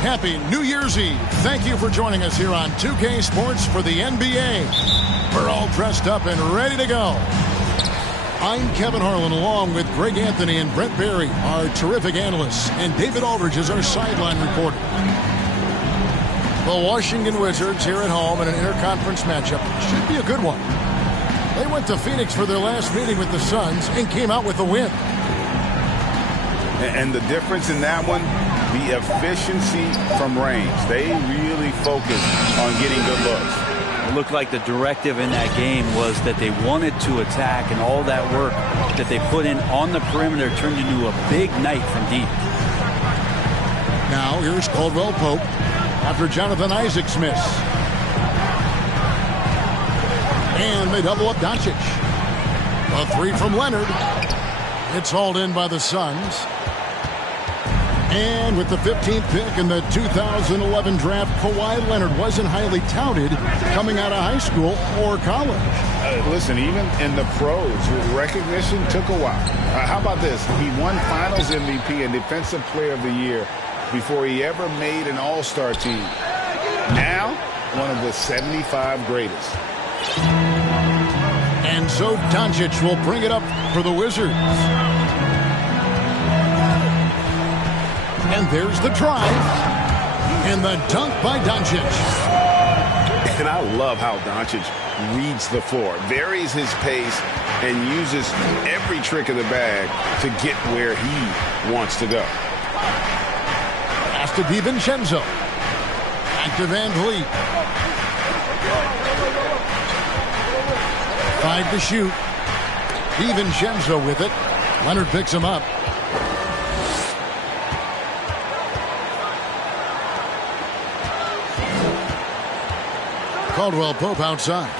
Happy New Year's Eve. Thank you for joining us here on 2K Sports for the NBA. We're all dressed up and ready to go. I'm Kevin Harlan along with Greg Anthony and Brent Barry, our terrific analysts, and David Aldridge is our sideline reporter. The Washington Wizards here at home in an interconference matchup should be a good one. They went to Phoenix for their last meeting with the Suns and came out with a win. And the difference in that one, the efficiency from range. They really focused on getting good looks. It looked like the directive in that game was that they wanted to attack, and all that work that they put in on the perimeter turned into a big night from deep. Now here's Caldwell Pope after Jonathan Isaac's miss. And they double up Doncic. A three from Leonard. It's hauled in by the Suns. And with the 15th pick in the 2011 draft, Kawhi Leonard wasn't highly touted coming out of high school or college. Listen, even in the pros, recognition took a while. How about this? He won Finals MVP and Defensive Player of the Year before he ever made an All-Star team. Now, one of the 75 greatest. And so Doncic will bring it up for the Wizards. And there's the drive. And the dunk by Doncic. And I love how Doncic reads the floor, varies his pace, and uses every trick of the bag to get where he wants to go. Pass to DiVincenzo. Back to Van Vliet. 5 to shoot. DiVincenzo with it. Leonard picks him up. Caldwell Pope outside.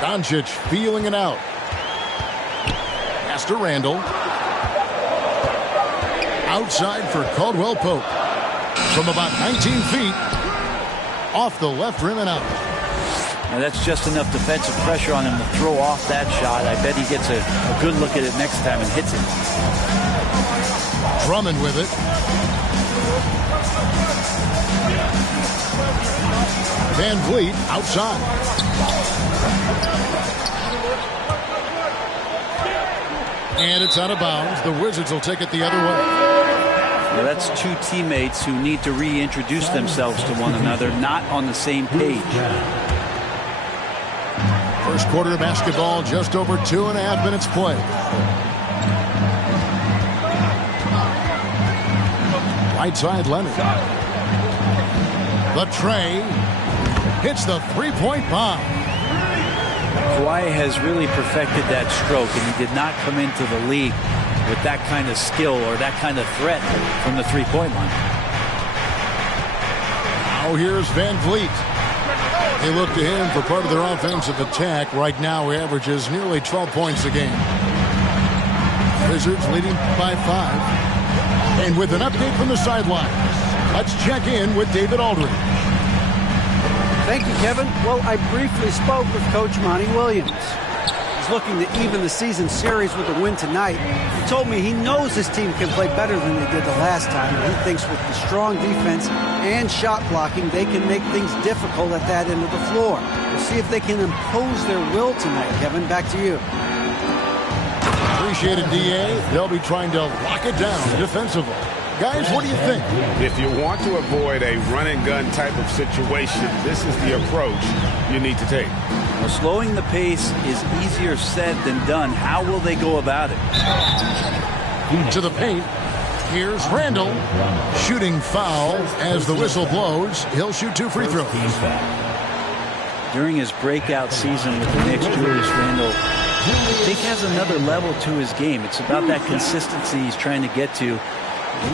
Doncic feeling it out. Pass to Randall. Outside for Caldwell Pope. From about 19 feet. Off the left rim and out. Now that's just enough defensive pressure on him to throw off that shot. I bet he gets a good look at it next time and hits it. Drummond with it. Van Vliet outside. And it's out of bounds. The Wizards will take it the other way. Now that's two teammates who need to reintroduce themselves to one another, not on the same page. First quarter of basketball, just over 2.5 minutes played. Right side, Leonard. The tray hits the three-point bomb. Kawhi has really perfected that stroke, and he did not come into the league with that kind of skill or that kind of threat from the three-point line. Now here's Van Vliet. They look to him for part of their offensive attack. Right now he averages nearly 12 points a game. Wizards leading by 5. And with an update from the sidelines, let's check in with David Aldridge. Thank you, Kevin. Well, I briefly spoke with Coach Monty Williams. He's looking to even the season series with a win tonight. He told me he knows his team can play better than they did the last time, and he thinks with the strong defense and shot blocking, they can make things difficult at that end of the floor. We'll see if they can impose their will tonight. Kevin, back to you. Appreciate it, D.A. They'll be trying to lock it down defensively. Guys, what do you think? If you want to avoid a run-and-gun type of situation, this is the approach you need to take. Well, slowing the pace is easier said than done. How will they go about it? To the paint. Here's Randall. Shooting foul as the whistle blows. He'll shoot 2 free throws. During his breakout season with the Knicks, Julius Randle, I think, has another level to his game. It's about that consistency he's trying to get to.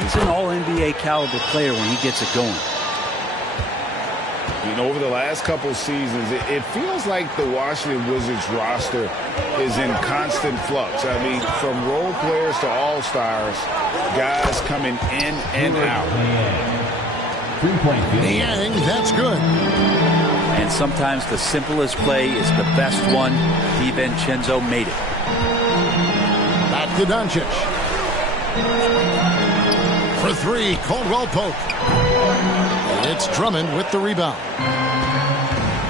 He's an all-NBA caliber player when he gets it going. You know, over the last couple seasons, it feels like the Washington Wizards roster is in constant flux. I mean, from role players to all-stars, guys coming in and out. Niang, that's good. And sometimes the simplest play is the best one. DiVincenzo made it. Back to Doncic. For three, Caldwell Pope. It's Drummond with the rebound.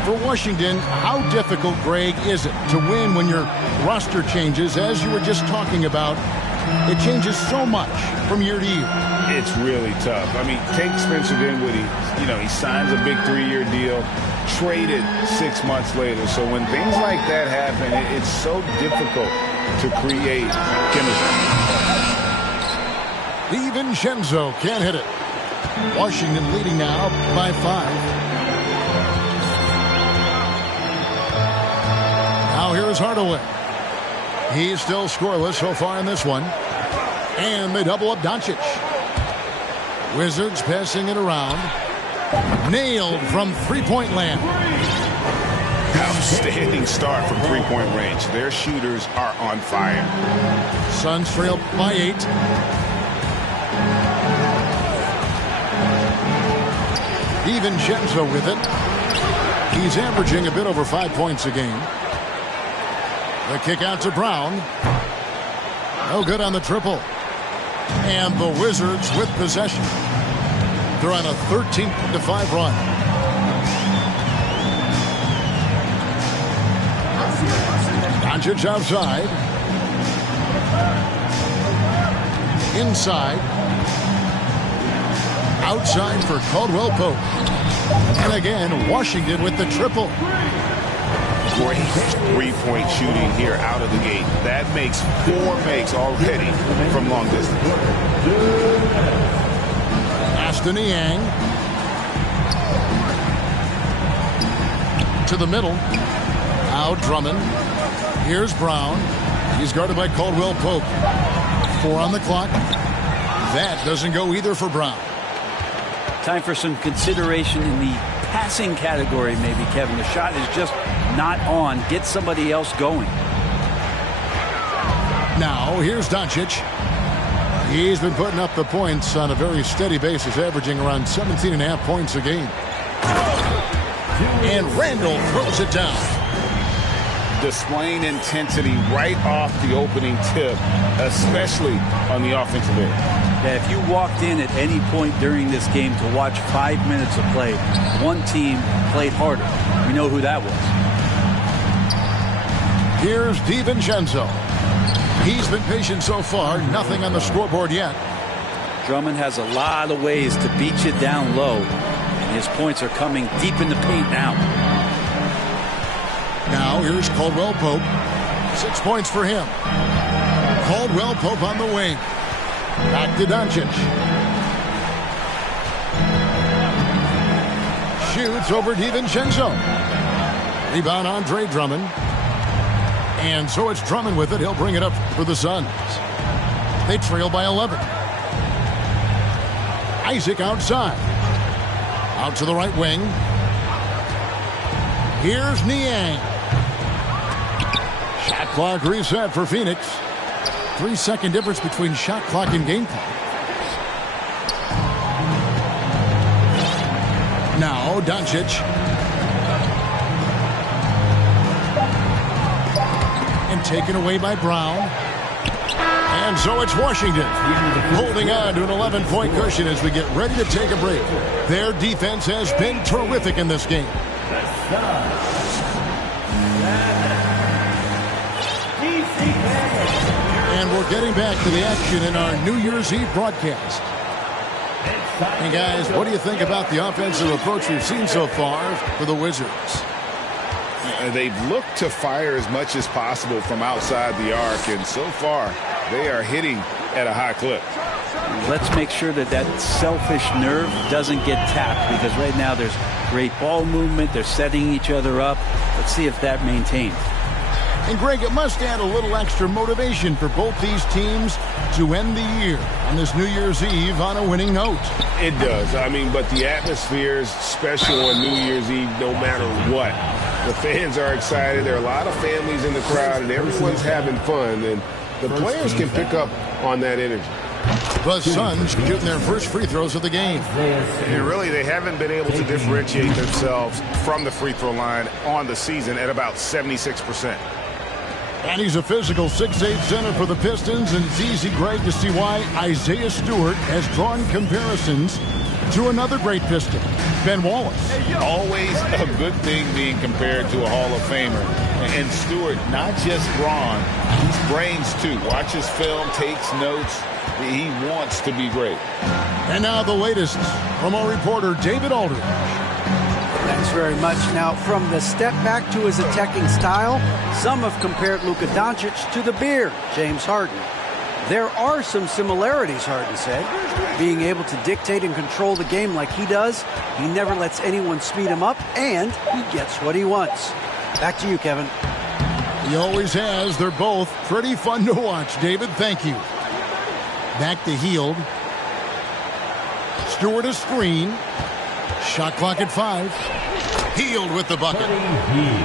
For Washington, how difficult, Greg, is it to win when your roster changes, as you were just talking about? It changes so much from year to year. It's really tough. I mean, take Spencer Dinwiddie. He signs a big 3-year deal, traded 6 months later. So when things like that happen, it's so difficult to create chemistry. DiVincenzo can't hit it. Washington leading now by 5. Now here's Hardaway. He's still scoreless so far in this one. And they double up Doncic. Wizards passing it around. Nailed from three-point land. Outstanding start from three-point range. Their shooters are on fire. Suns trail by 8. DiVincenzo with it. He's averaging a bit over 5 points a game. The kick out to Brown. No good on the triple. And the Wizards with possession. They're on a 13-5 run. Doncic outside. Inside. Outside for Caldwell Pope. And again, Washington with the triple. Great three-point shooting here out of the gate. That makes 4 makes already from long distance. Aston Niang. To the middle. Out Drummond. Here's Brown. He's guarded by Caldwell Pope. 4 on the clock. That doesn't go either for Brown. Time for some consideration in the passing category, maybe, Kevin. The shot is just not on. Get somebody else going. Now, here's Doncic. He's been putting up the points on a very steady basis, averaging around 17.5 points a game. And Randall throws it down. Displaying intensity right off the opening tip, especially on the offensive end. Yeah, if you walked in at any point during this game to watch 5 minutes of play, one team played harder. We know who that was. Here's DiVincenzo. He's been patient so far. Nothing on the scoreboard yet. Drummond has a lot of ways to beat you down low. And his points are coming deep in the paint now. Now here's Caldwell Pope. 6 points for him. Caldwell Pope on the wing. Back to Doncic. Shoots over DiVincenzo. Rebound Andre Drummond. And so it's Drummond with it. He'll bring it up for the Suns. They trail by 11. Isaac outside. Out to the right wing. Here's Niang. Shot clock reset for Phoenix. 3-second difference between shot clock and game clock. Now Doncic. And taken away by Brown. And so it's Washington holding on to an 11-point cushion as we get ready to take a break. Their defense has been terrific in this game. And we're getting back to the action in our New Year's Eve broadcast. And guys, what do you think about the offensive approach we've seen so far for the Wizards? They've looked to fire as much as possible from outside the arc, and so far they are hitting at a high clip. Let's make sure that that selfish nerve doesn't get tapped, because right now there's great ball movement. They're setting each other up. Let's see if that maintains. And Greg, it must add a little extra motivation for both these teams to end the year on this New Year's Eve on a winning note. It does. I mean, but the atmosphere is special on New Year's Eve no matter what. The fans are excited. There are a lot of families in the crowd, and everyone's having fun. And the players can pick up on that energy. The Suns shooting their first free throws of the game. And really, they haven't been able to differentiate themselves from the free throw line on the season at about 76%. And he's a physical 6'8" center for the Pistons, and it's easy, Greg, to see why Isaiah Stewart has drawn comparisons to another great Piston, Ben Wallace. Always a good thing being compared to a Hall of Famer. And Stewart, not just brawn, he's brains too. Watches film, takes notes. He wants to be great. And now the latest from our reporter, David Aldridge. Thanks very much. Now, from the step back to his attacking style, some have compared Luka Doncic to the Beard, James Harden. There are some similarities, Harden said. Being able to dictate and control the game like he does, he never lets anyone speed him up, and he gets what he wants. Back to you, Kevin. He always has. They're both pretty fun to watch. David, thank you. Back to Hield. Stewart a screen. Shot clock at 5. Hield with the bucket.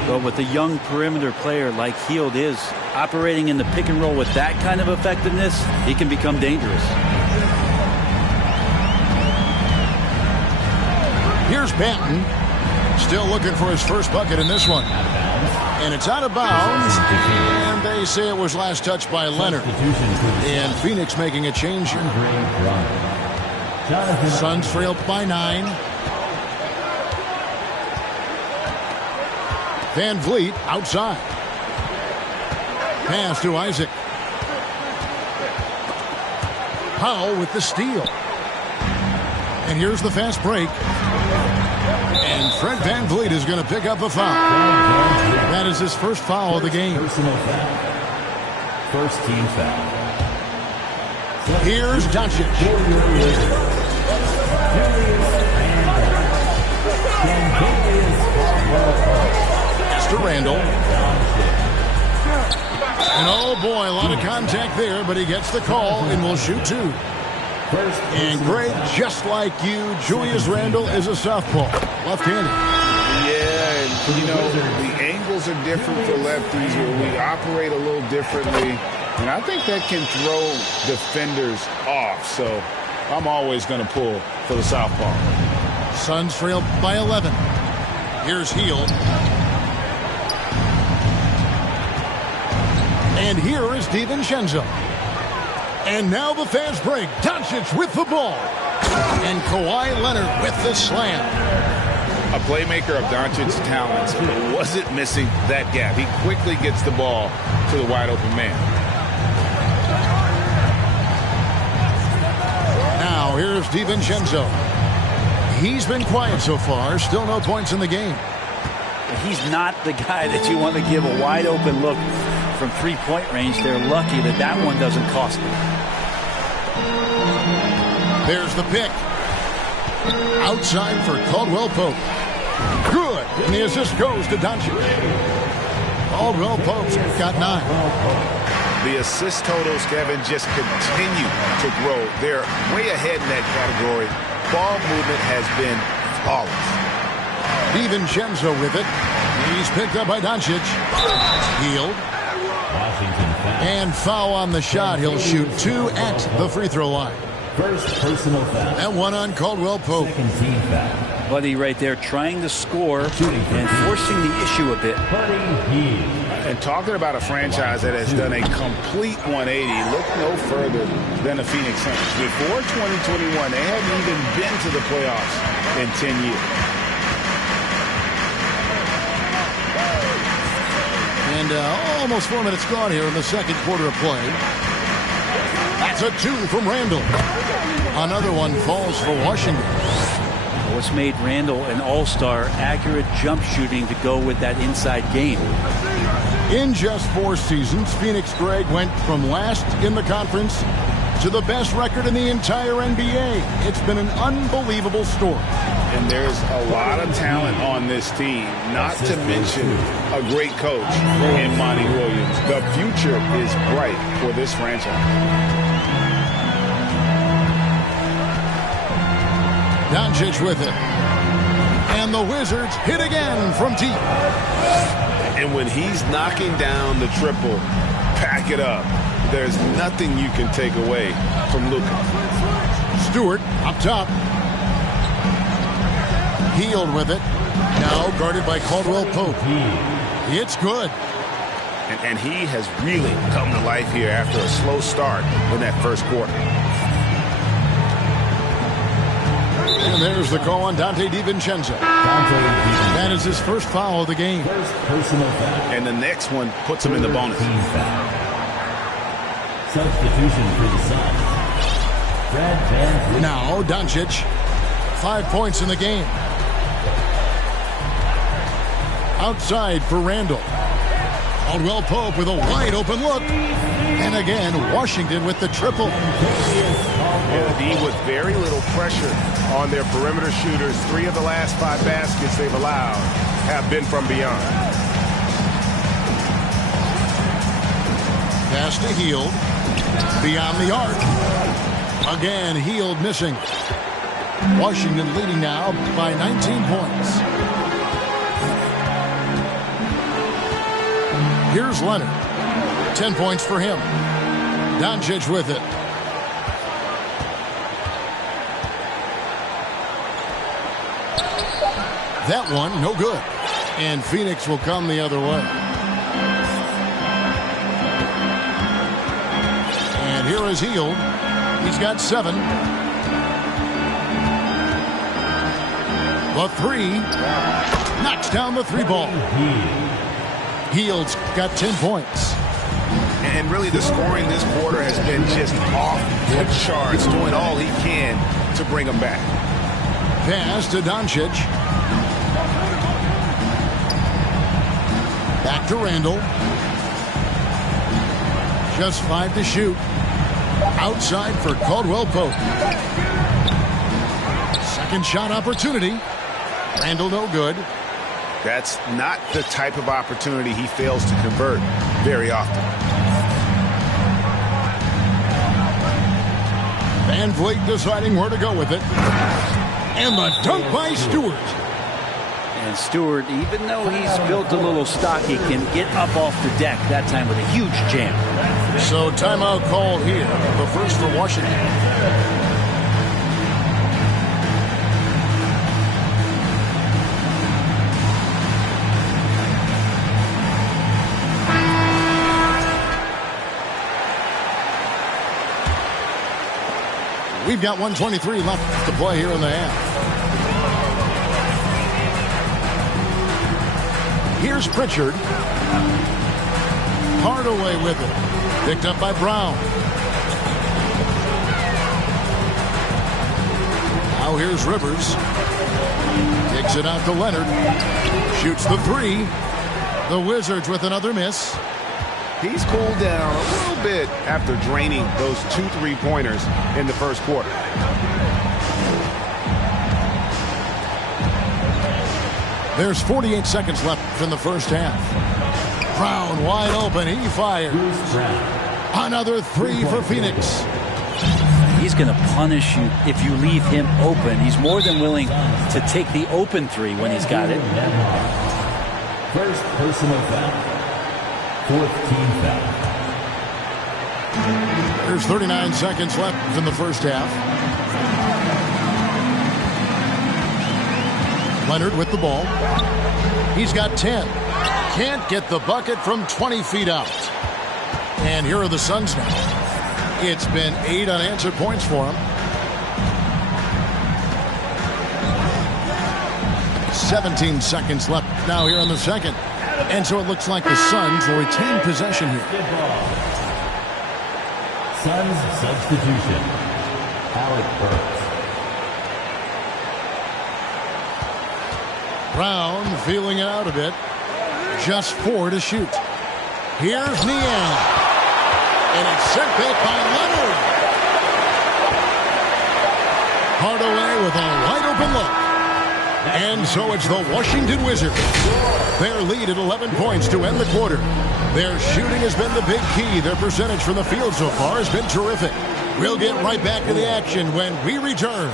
But with a young perimeter player like Hield is, operating in the pick and roll with that kind of effectiveness, he can become dangerous. Here's Banton. Still looking for his first bucket in this one. And it's out of bounds. And they say it was last touched by Leonard. And Phoenix making a change here. Suns trail by 9. Van Vliet outside. Pass to Isaac. Powell with the steal. And here's the fast break. And Fred Van Vliet is going to pick up a foul. That is his first foul of the game. Personal foul. First team foul. Here's Doncic. To Randall. And oh boy, a lot of contact there, but he gets the call and will shoot 2. And Greg, just like you, Julius Randle is a southpaw, left-handed. Yeah, and you know, the angles are different for lefties. We operate a little differently, and I think that can throw defenders off. So I'm always going to pull for the southpaw. Suns trail by 11. Here's Hield. And here is DiVincenzo. And now the fast break. Doncic with the ball. And Kawhi Leonard with the slam. A playmaker of Doncic's talents wasn't missing that gap. He quickly gets the ball to the wide open man. Now here's DiVincenzo. He's been quiet so far. Still no points in the game. He's not the guy that you want to give a wide open look from three-point range. They're lucky that that one doesn't cost them. There's the pick. Outside for Caldwell Pope. Good. And the assist goes to Doncic. Caldwell Pope's got 9. The assist totals, Kevin, just continue to grow. They're way ahead in that category. Ball movement has been flawless. DiVincenzo with it. He's picked up by Doncic. Hield. And foul on the shot. He'll shoot 2 at the free throw line. First personal foul. And 1 on Caldwell Pope. Second team foul. Buddy right there trying to score and forcing the issue a bit. And talking about a franchise that has done a complete 180, look no further than the Phoenix Suns. Before 2021, they hadn't even been to the playoffs in 10 years. And almost 4 minutes gone here in the second quarter of play. That's a 2 from Randall. Another one falls for Washington. What's made Randall an all-star, accurate jump shooting to go with that inside game. In just 4 seasons, Phoenix, Greg, went from last in the conference to the best record in the entire NBA. It's been an unbelievable story. And there's a lot of talent on this team, not to mention a great coach in Monty Williams. The future is bright for this franchise. Doncic with it. And the Wizards hit again from deep. And when he's knocking down the triple, pack it up. There's nothing you can take away from Luka. Stewart up top. Hield with it. Now guarded by Caldwell Pope. It's good. And he has really come to life here after a slow start in that first quarter. And there's the call on Dante DiVincenzo. That is his first foul of the game. First personal foul. And the next one puts him in the bonus. Team foul. Substitution for the Suns. Fred VanVleet. Now Doncic, 5 points in the game. Outside for Randall. Caldwell Pope with a wide open look. And again, Washington with the triple. D with very little pressure on their perimeter shooters. 3 of the last 5 baskets they've allowed have been from beyond. Pass to Hield. Beyond the arc. Again, Hield missing. Washington leading now by 19 points. Here's Leonard. 10 points for him. Doncic with it. That one, no good. And Phoenix will come the other way. And here is Hield. He's got 7. The 3. Knocks down the 3 ball. Hield's got 10 points. And really the scoring this quarter has been just off the charts, doing all he can to bring them back. Pass to Doncic. Back to Randall. Just 5 to shoot. Outside for Caldwell Pope. Second shot opportunity. Randall no good. That's not the type of opportunity he fails to convert very often. VanVleet deciding where to go with it. And the dunk by Stewart. And Stewart, even though he's built a little stocky, can get up off the deck, that time with a huge jam. So timeout called here. The first for Washington. We've got 1:23 left to play here in the half. Here's Pritchard. Hardaway with it. Picked up by Brown. Now here's Rivers. Kicks it out to Leonard. Shoots the 3. The Wizards with another miss. He's cooled down a little bit after draining those 2 3-pointers in the first quarter. There's 48 seconds left in the first half. Brown wide open. He fires. Another 3 for Phoenix. He's going to punish you if you leave him open. He's more than willing to take the open 3 when he's got it. First personal foul. 4th team foul. There's 39 seconds left in the first half. Leonard with the ball. He's got 10. Can't get the bucket from 20 feet out. And here are the Suns now. It's been 8 unanswered points for him. 17 seconds left now here in the second. And so it looks like the Suns will retain possession here. Suns substitution. Alec Burks. Brown feeling it out a bit. Just 4 to shoot. Here's Niang. And it's sent back by Leonard. Hardaway with a wide open look. And so it's the Washington Wizards. Their lead at 11 points to end the quarter. Their shooting has been the big key. Their percentage from the field so far has been terrific. We'll get right back to the action when we return.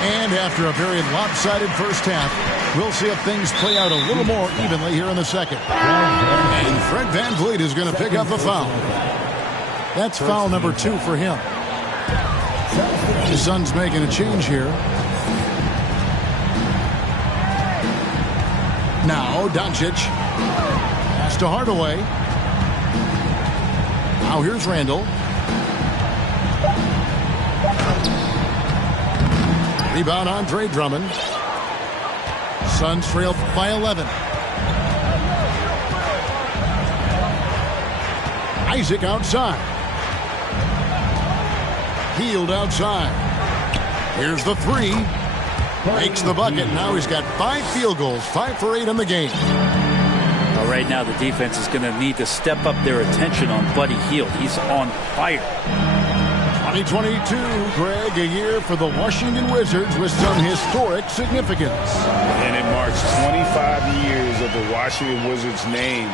And after a very lopsided first half, we'll see if things play out a little more evenly here in the second. And Fred VanVleet is going to pick up a foul. That's foul number 2 for him. The Suns making a change here. Now Doncic Pass to Hardaway. Now here's Randall. Rebound Andre Drummond. Suns trail by 11. Isaac outside. Hield outside. Here's the three. Makes the bucket. Now he's got 5 field goals, 5 for 8 in the game. Well, right now the defense is going to need to step up their attention on Buddy Hield. He's on fire. 2022, Greg, a year for the Washington Wizards with some historic significance. And it marks 25 years of the Washington Wizards name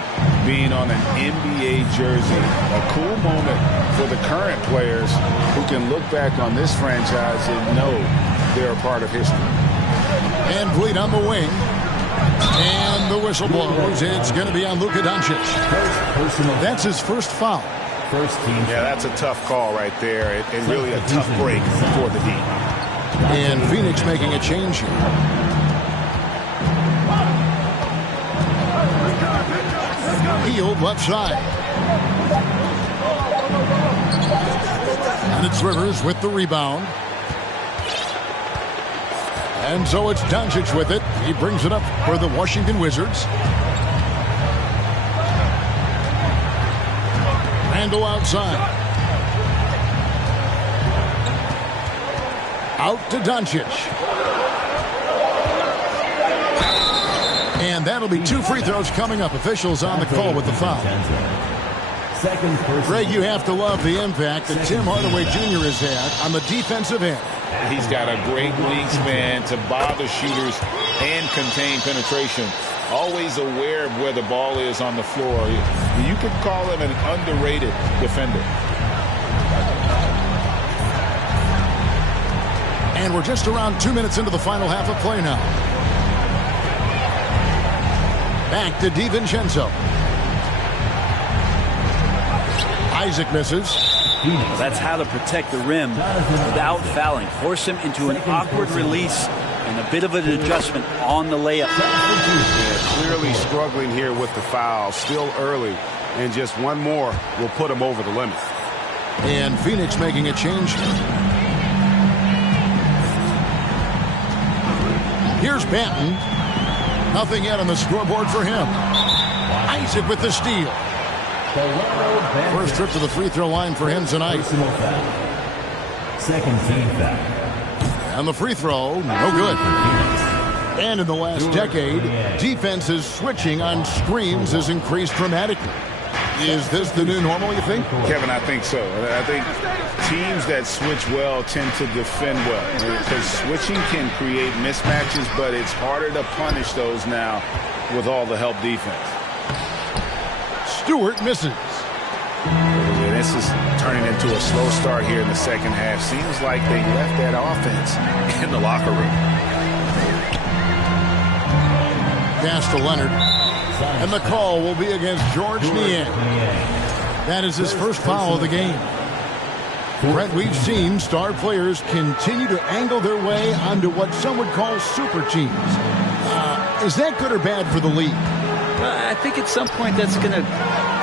being on an NBA jersey. A cool moment for the current players who can look back on this franchise and know they're a part of history. And Vliet on the wing. And the whistle blows. It's going to be on Luka Doncic. That's his first foul. Yeah, that's a tough call right there, and really a tough break for the Heat. And Phoenix making a change here. Hield left side. And it's Rivers with the rebound. And so it's Doncic with it. He brings it up for the Washington Wizards. Randall outside. Out to Doncic. And that'll be 2 free throws coming up. Officials on the call with the foul. Greg, you have to love the impact that Tim Hardaway Jr. has had on the defensive end. He's got a great wingspan to bother shooters and contain penetration. Always aware of where the ball is on the floor. You could call him an underrated defender. And we're just around 2 minutes into the final half of play now. Back to DiVincenzo. Isaac misses. That's how to protect the rim without fouling. Force him into an awkward release and a bit of an adjustment on the layup. Yeah, clearly struggling here with the foul. Still early. And just one more will put him over the limit. And Phoenix making a change here. Here's Banton. Nothing yet on the scoreboard for him. Isaac with the steal. First trip to the free throw line for him tonight. Second team foul. And the free throw, no good. And in the last decade, defenses switching on screens has increased dramatically. Is this the new normal, you think? Kevin, I think so. I think teams that switch well tend to defend well. Because switching can create mismatches, but it's harder to punish those now with all the help defense. Stewart misses. Yeah, this is turning into a slow start here in the second half. Seems like they left that offense in the locker room. Pass to Leonard. And the call will be against George Niang. That is his first foul of the game. Brett, we've seen star players continue to angle their way onto what some would call super teams. Is that good or bad for the league? I think at some point that's going to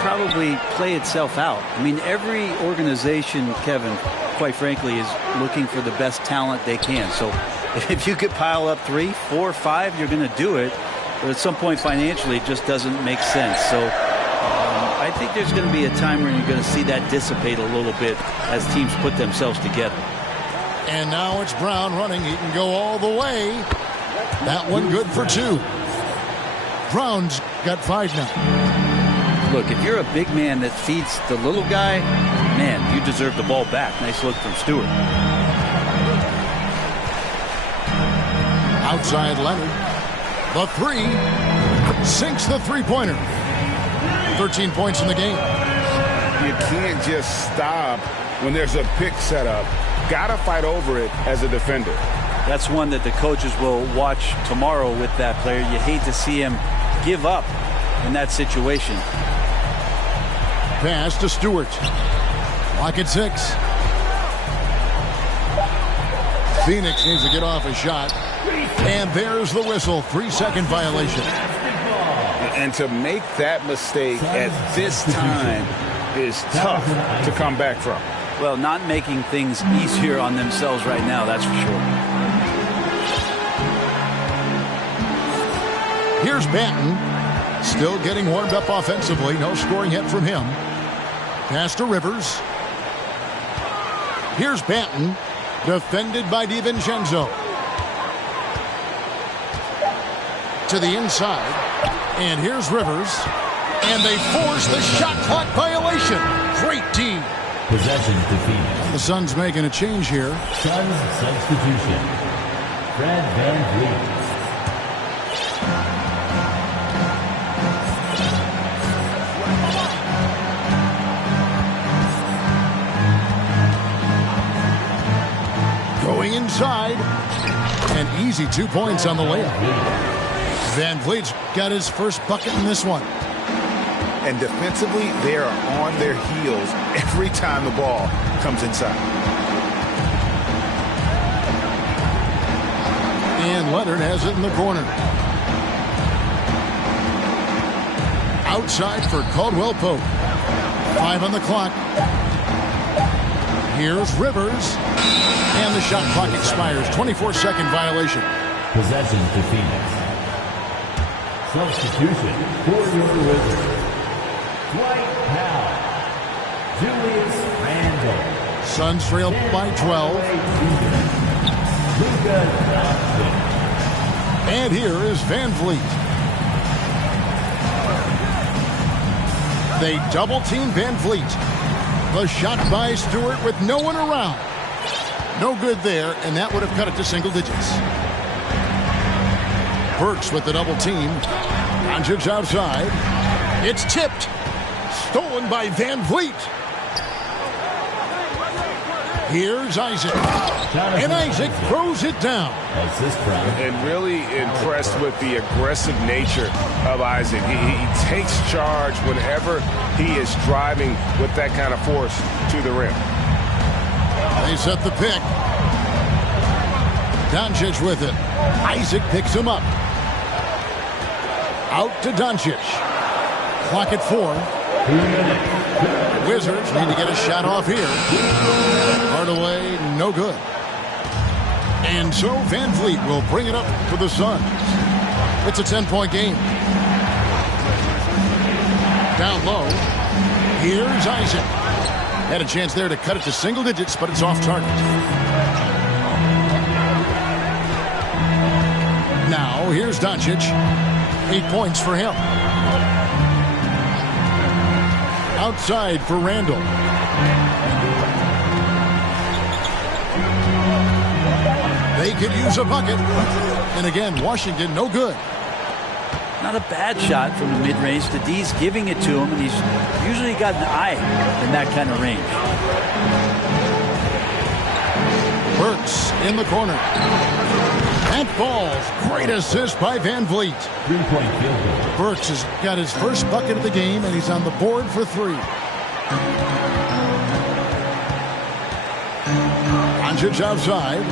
probably play itself out. I mean, every organization, Kevin, quite frankly, is looking for the best talent they can. So if you could pile up 3, 4, 5, you're going to do it. But at some point financially, it just doesn't make sense. So I think there's going to be a time where you're going to see that dissipate a little bit as teams put themselves together. And now it's Brown running. He can go all the way. That one good for 2. Brown's got 5 now. Look, if you're a big man that feeds the little guy, man, you deserve the ball back. Nice look from Stewart. Outside Leonard. The 3 sinks the three-pointer. 13 points in the game. You can't just stop when there's a pick set up. Gotta fight over it as a defender. That's one that the coaches will watch tomorrow with that player. You hate to see him give up in that situation. Pass to Stewart. Lock at 6. Phoenix needs to get off a shot. And there's the whistle. 3-second violation. And to make that mistake at this time is tough to come back from. Well, not making things easier on themselves right now, that's for sure. Here's Banton. Still getting warmed up offensively. No scoring yet from him. Pass to Rivers. Here's Banton. Defended by DiVincenzo. To the inside. And here's Rivers. And they force the shot clock violation. Great D. Possession to Phoenix. The Suns making a change here. Suns substitution. Fred VanVleet. Going inside. An easy 2 points on the layup. VanVleet's got his first bucket in this one. And defensively, they are on their heels every time the ball comes inside. And Leonard has it in the corner. Outside for Caldwell Pope. 5 on the clock. Here's Rivers. And the shot clock expires. 24-second violation. Possession to Phoenix. Substitution for your Wizards. Dwight Powell. Julius Randle. Suns trail by 12. Luka Doncic. And here is VanVleet. They double-team VanVleet. The shot by Stewart with no one around. No good there, and that would have cut it to single digits. Burks with the double team. Doncic outside. It's tipped. Stolen by VanVleet. Here's Isaac. And Isaac throws it down. Assist from. And really impressed with the aggressive nature of Isaac. He takes charge whenever he is driving with that kind of force to the rim. They set the pick. Doncic with it. Isaac picks him up. Out to Doncic. Clock at 4. Wizards need to get a shot off here. Hardaway, no good. And so VanVleet will bring it up for the Suns. It's a 10-point game. Down low. Here's Isaac. Had a chance there to cut it to single digits, but it's off target. Now, here's Doncic. 8 points for him. Outside for Randle. They could use a bucket. And again, Washington, no good. Not a bad shot from the mid-range. The D's giving it to him, and he's usually got an eye in that kind of range. Burks in the corner. That falls. Great assist by VanVleet. 3-point field goal. Burks has got his first bucket of the game, and he's on the board for 3. Doncic outside.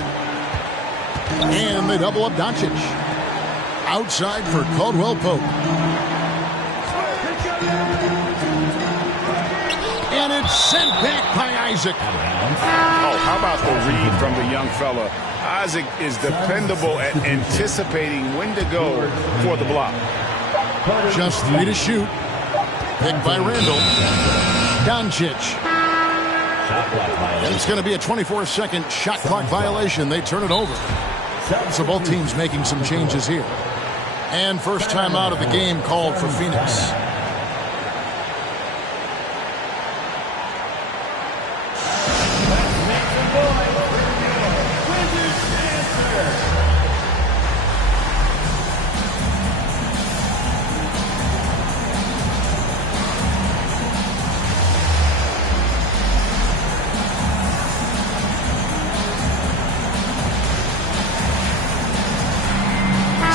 And they double up Doncic. Outside for Caldwell Pope. And it's sent back by Isaac. Oh, how about the read from the young fella? Isaac is dependable at anticipating when to go for the block. Just 3 to shoot. Picked by Randle. Doncic. It's going to be a 24-second shot clock violation. They turn it over. So both teams making some changes here. And first time out of the game called for Phoenix.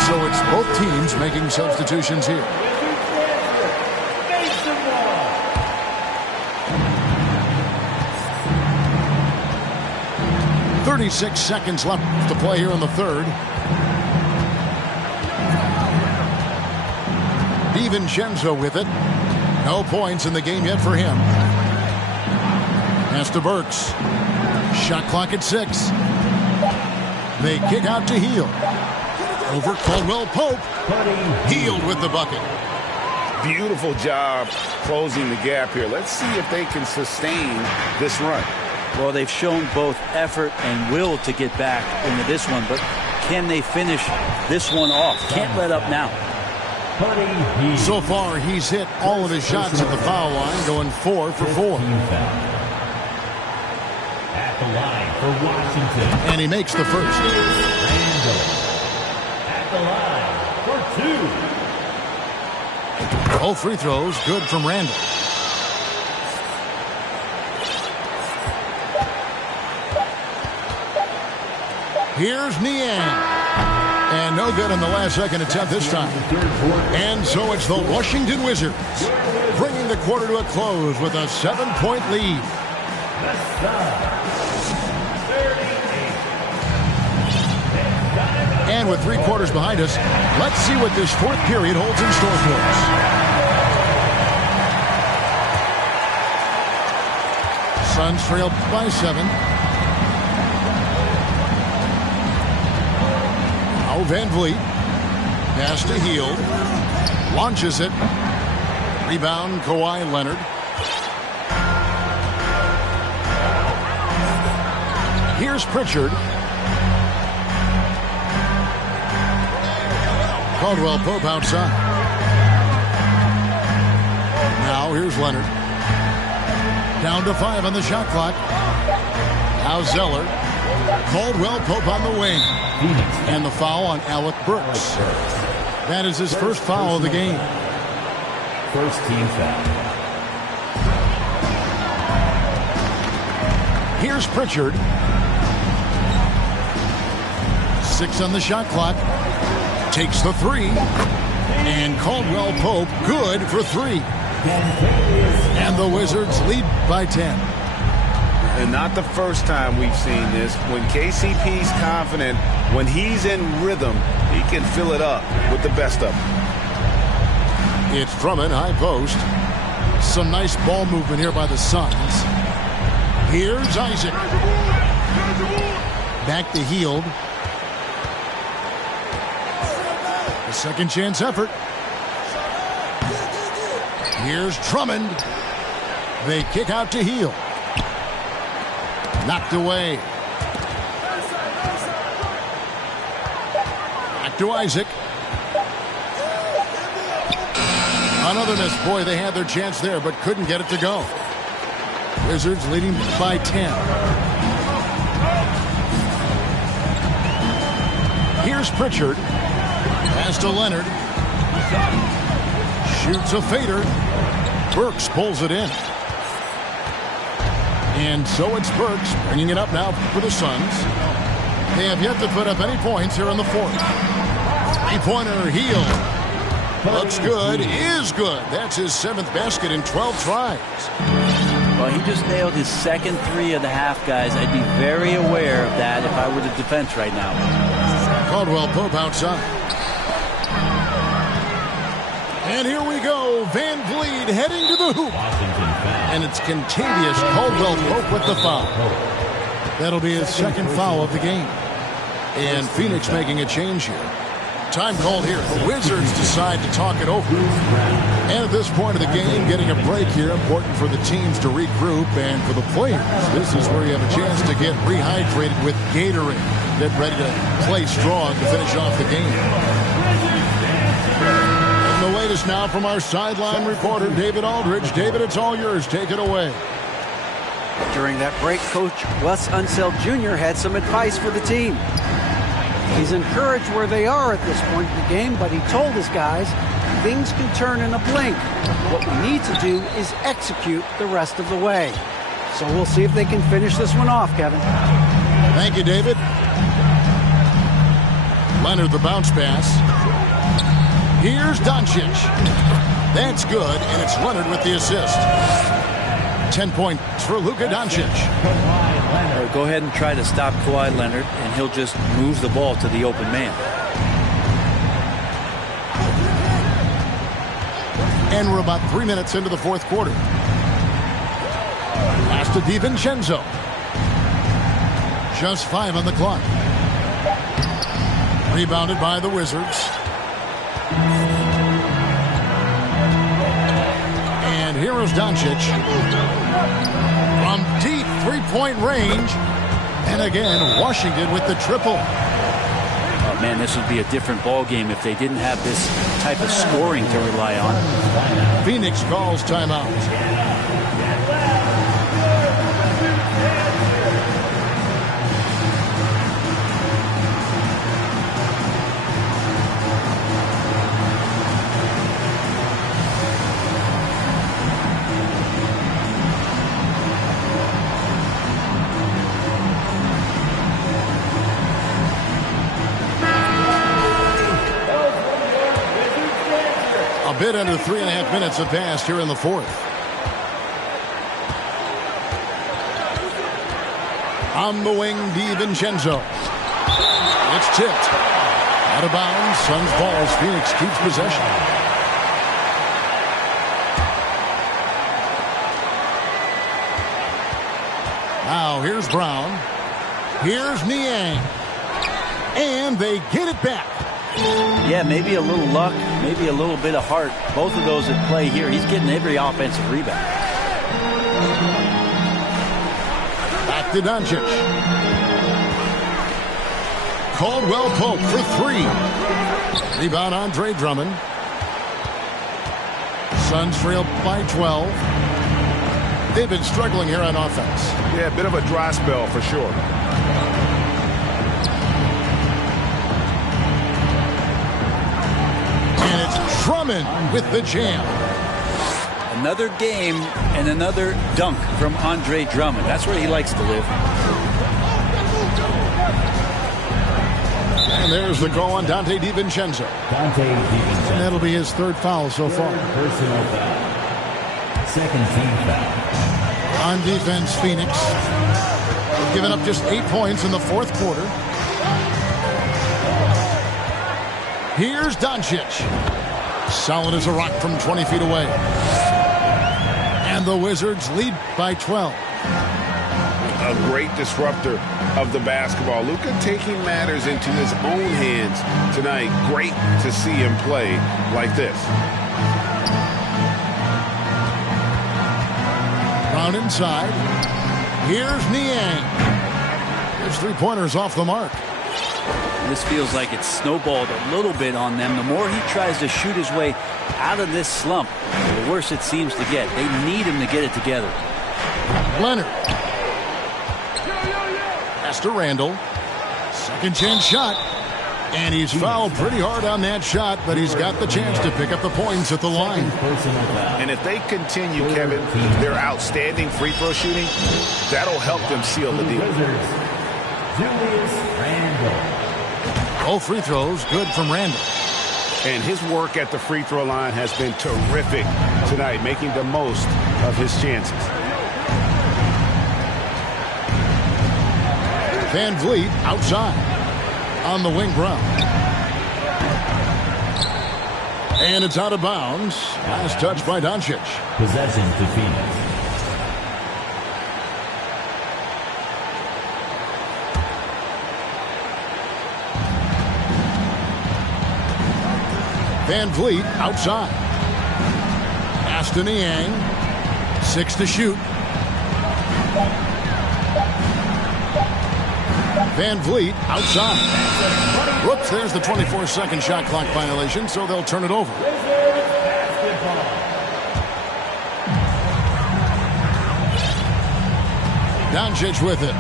So it's both teams making substitutions here. .36 seconds left to play here in the third. DiVincenzo with it. No points in the game yet for him. Pass to Burks. Shot clock at 6. They kick out to Hield. Over Caldwell Pope. Hield with the bucket. Beautiful job closing the gap here. Let's see if they can sustain this run. Well, they've shown both effort and will to get back into this one, but can they finish this one off? Can't let up now. So far, he's hit all of his shots at the foul line, going 4 for 4. At the line for Washington. And he makes the first. Randall. At the line for 2. All free throws good from Randall. Here's Niang. And no good on the last second attempt this time. And so it's the Washington Wizards bringing the quarter to a close with a 7-point lead. And with 3 quarters behind us, let's see what this fourth period holds in store for us. Suns trail by 7. Now Van Vliet. Pass to Hield. Launches it. Rebound Kawhi Leonard. Here's Pritchard. Caldwell Pope outside. Now here's Leonard. Down to 5 on the shot clock. Now Zeller. Caldwell Pope on the wing. And the foul on Alec Burks. That is his first foul of the game. First team foul. Here's Pritchard. 6 on the shot clock. Takes the 3. And Caldwell Pope good for 3. And the Wizards lead by 10. And not the first time we've seen this. When KCP's confident, when he's in rhythm, he can fill it up with the best of them. It's Drummond, high post. Some nice ball movement here by the Suns. Here's Isaac. Back to Hield. A second chance effort. Here's Drummond. They kick out to Hield. Knocked away. Back to Isaac. Another miss. Boy, they had their chance there, but couldn't get it to go. Wizards leading by 10. Here's Pritchard. Pass to Leonard. Shoots a fader. Burks pulls it in. And so it's Burks bringing it up now for the Suns. They have yet to put up any points here in the fourth. Three-pointer, Hield. Looks good, is good. That's his 7th basket in 12 tries. Well, he just nailed his second 3 of the half, guys. I'd be very aware of that if I were the defense right now. Caldwell Pope outside. And here we go. Van Vliet heading to the hoop. And it's contagious. Caldwell Pope with the foul. That'll be his second foul of the game. And Phoenix making a change here. Time called here. The Wizards decide to talk it over. And at this point of the game, getting a break here, important for the teams to regroup, and for the players, this is where you have a chance to get rehydrated with Gatorade. Get ready to play strong to finish off the game. And the latest now from our sideline reporter, David Aldridge. David, it's all yours. Take it away. During that break, Coach Wes Unseld Jr. had some advice for the team. He's encouraged where they are at this point in the game, but he told his guys things can turn in a blink. What we need to do is execute the rest of the way. So we'll see if they can finish this one off, Kevin. Thank you, David. Leonard the bounce pass. Here's Doncic. That's good, and it's Leonard with the assist. 10 points for Luka Doncic. Go ahead and try to stop Kawhi Leonard, and he'll just move the ball to the open man. And we're about 3 minutes into the fourth quarter. Pass to DiVincenzo. Just 5 on the clock. Rebounded by the Wizards. And here is Doncic. From deep three-point range. And again, Washington with the triple. Oh, man, this would be a different ball game if they didn't have this type of scoring to rely on. Phoenix calls timeout. A bit under 3.5 minutes have passed here in the fourth. On the wing, DiVincenzo. It's tipped. Out of bounds. Suns balls. Phoenix keeps possession. Now here's Brown. Here's Niang. And they get it back. Yeah, maybe a little luck, maybe a little bit of heart. Both of those at play here. He's getting every offensive rebound. Back to Doncic. Caldwell Pope for 3. Rebound Andre Drummond. Suns trail by 12. They've been struggling here on offense. Yeah, a bit of a dry spell for sure. Drummond with the jam. Another game and another dunk from Andre Drummond. That's where he likes to live. And there's the call on Dante DiVincenzo. And that'll be his third foul so far. Personal foul. Second team foul. On defense, Phoenix. They've given up just 8 points in the fourth quarter. Here's Doncic. Solid as a rock from 20 feet away. And the Wizards lead by 12. A great disruptor of the basketball. Luka taking matters into his own hands tonight. Great to see him play like this. Brown inside. Here's Niang. His three-pointers off the mark. This feels like it's snowballed a little bit on them. The more he tries to shoot his way out of this slump, the worse it seems to get. They need him to get it together. Leonard. Pass to Randall. Second chance shot. And he's fouled pretty hard on that shot, but he's got the chance to pick up the points at the line. And if they continue, Kevin, their outstanding free throw shooting, that'll help them seal the deal. Julius Randle. All free throws good from Randall. And his work at the free throw line has been terrific tonight, making the most of his chances. Van Vliet outside. On the wing, Brown. And it's out of bounds. Last touch by Doncic. Possession to Phoenix. Van Vliet outside. Pass to Niang. 6 to shoot. Van Vliet outside. Whoops, there's the 24-second shot clock violation, so they'll turn it over. Doncic with it.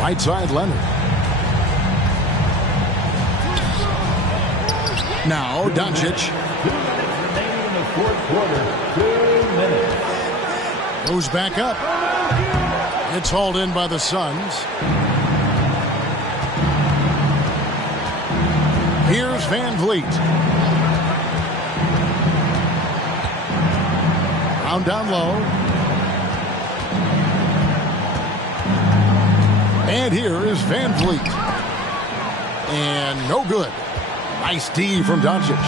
Right side, Leonard. Now, Doncic. Remaining in the fourth quarter, 2 minutes. Goes back up. It's hauled in by the Suns. Here's Van Vliet. Round down low. And here is Van Vliet. And no good. Nice D from Doncic.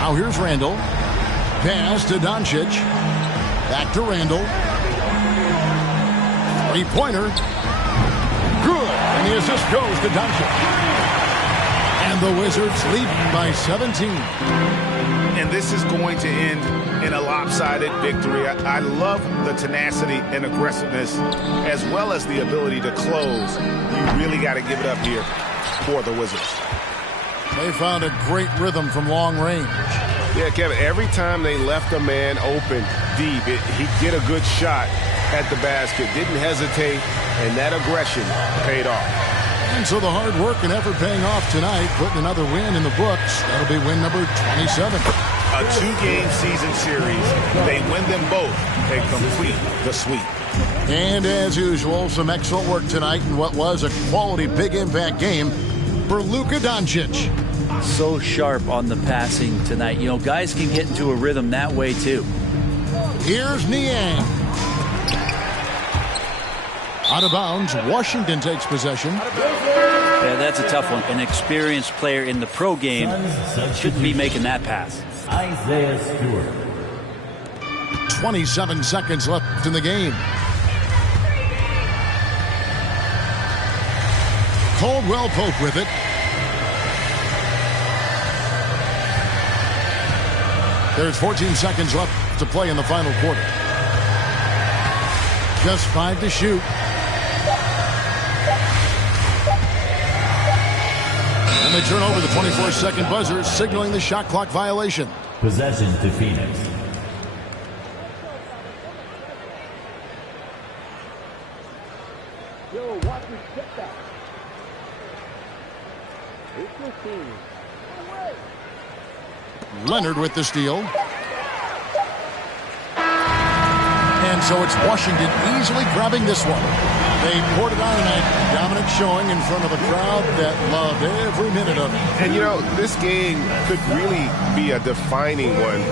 Now here's Randall. Pass to Doncic. Back to Randall. Three-pointer. Good. And the assist goes to Doncic. And the Wizards lead by 17. And this is going to end in a lopsided victory. I love the tenacity and aggressiveness as well as the ability to close. You really got to give it up here for the Wizards. They found a great rhythm from long range. Yeah, Kevin, every time they left a man open deep, he'd get a good shot at the basket. Didn't hesitate, and that aggression paid off. And so the hard work and effort paying off tonight, putting another win in the books. That'll be win number 27. A two-game season series. They win them both and complete the sweep. And as usual, some excellent work tonight in what was a quality big impact game for Luka Doncic. So sharp on the passing tonight. You know, guys can get into a rhythm that way too. Here's Niang. Out of bounds, Washington takes possession. Yeah, that's a tough one. An experienced player in the pro game shouldn't be making that pass. Isaiah Stewart. 27 seconds left in the game. Caldwell Pope with it. There's 14 seconds left to play in the final quarter. Just 5 to shoot. And they turn over the 24-second buzzer, signaling the shot clock violation. Possession to Phoenix. Leonard with the steal. And so it's Washington easily grabbing this one. They poured it on tonight. Dominant showing in front of a crowd that loved every minute of it. And, you know, this game could really be a defining one